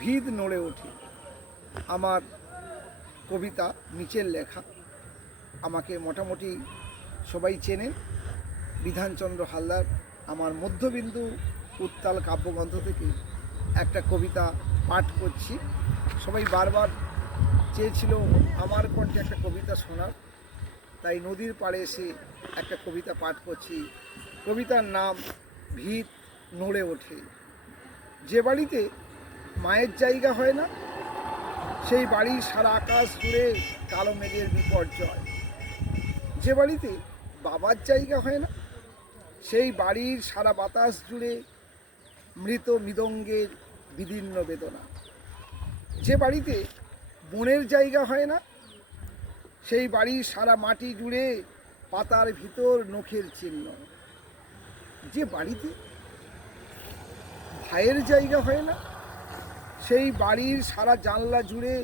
ভিত নড়ে ওঠে। আমার কবিতা নিচের লেখা। আমাকে মোটামুটি সবাই চেনেন, বিধানচন্দ্র হালদার। আমার মধ্যবিন্দু উত্তাল কাব্যগ্রন্থ থেকে একটা কবিতা পাঠ করছি। সবাই বারবার চেয়েছিল আমার কণ্ঠে একটা কবিতা শোনার, তাই নদীর পাড়ে এসে একটা কবিতা পাঠ করছি। কবিতার নাম ভিত নড়ে ওঠে। যে বাড়িতে মায়ের জায়গা হয় না, সেই বাড়ির সারা আকাশ জুড়ে কালো মেঘের বিপর্যয়। যে বাড়িতে বাবার জায়গা হয় না, সেই বাড়ির সারা বাতাস জুড়ে মৃত মৃদঙ্গের বিদীর্ণ বেদনা। যে বাড়িতে বোনের জায়গা হয় না, সেই বাড়ির সারা মাটি জুড়ে পাতার ভিতর নখের চিহ্ন। যে বাড়িতে ভাইয়ের জায়গা হয় না, সেই বাড়ির সারা জানলা জুড়ে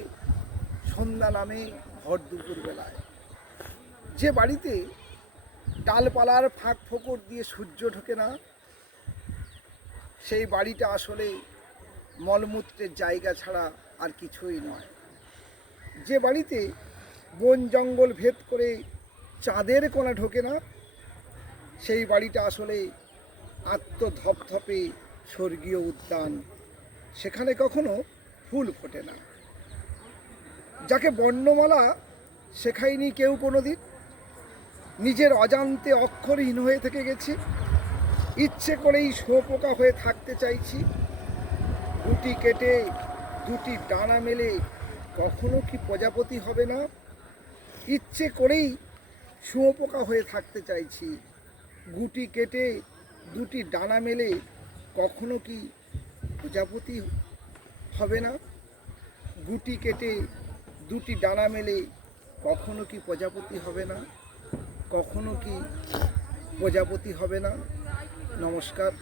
সন্ধ্যা নামে ভর দুপুর বেলায়। যে বাড়িতে ডালপালার ফাঁক ফোকর দিয়ে সূর্য ঢোকে না, সেই বাড়িটা আসলে মলমূত্রের জায়গা ছাড়া আর কিছুই নয়। যে বাড়িতে বন জঙ্গল ভেদ করে চাঁদের কোণা ঢোকে না, সেই বাড়িটা আসলে আত্মধপধপে স্বর্গীয় উদ্যান, সেখানে কখনো ফুল ফোটে না। যাকে বর্ণমালা শেখায়নি কেউ কোনোদিন, নিজের অজান্তে অক্ষরহীন হয়ে থেকে গেছি। ইচ্ছে করেই শুঁয়োপোকা হয়ে থাকতে চাইছি। গুটি কেটে দুটি ডানা মেলে কখনো কি প্রজাপতি হবে না? ইচ্ছে করেই শুঁয়োপোকা হয়ে থাকতে চাইছি। গুটি কেটে দুটি ডানা মেলে কখনো কি প্রজাপতি হবে না? গুটি কেটে দুটি ডানা মেলে কখনো কি প্রজাপতি হবে না? কখনো কি প্রজাপতি হবে না? নমস্কার।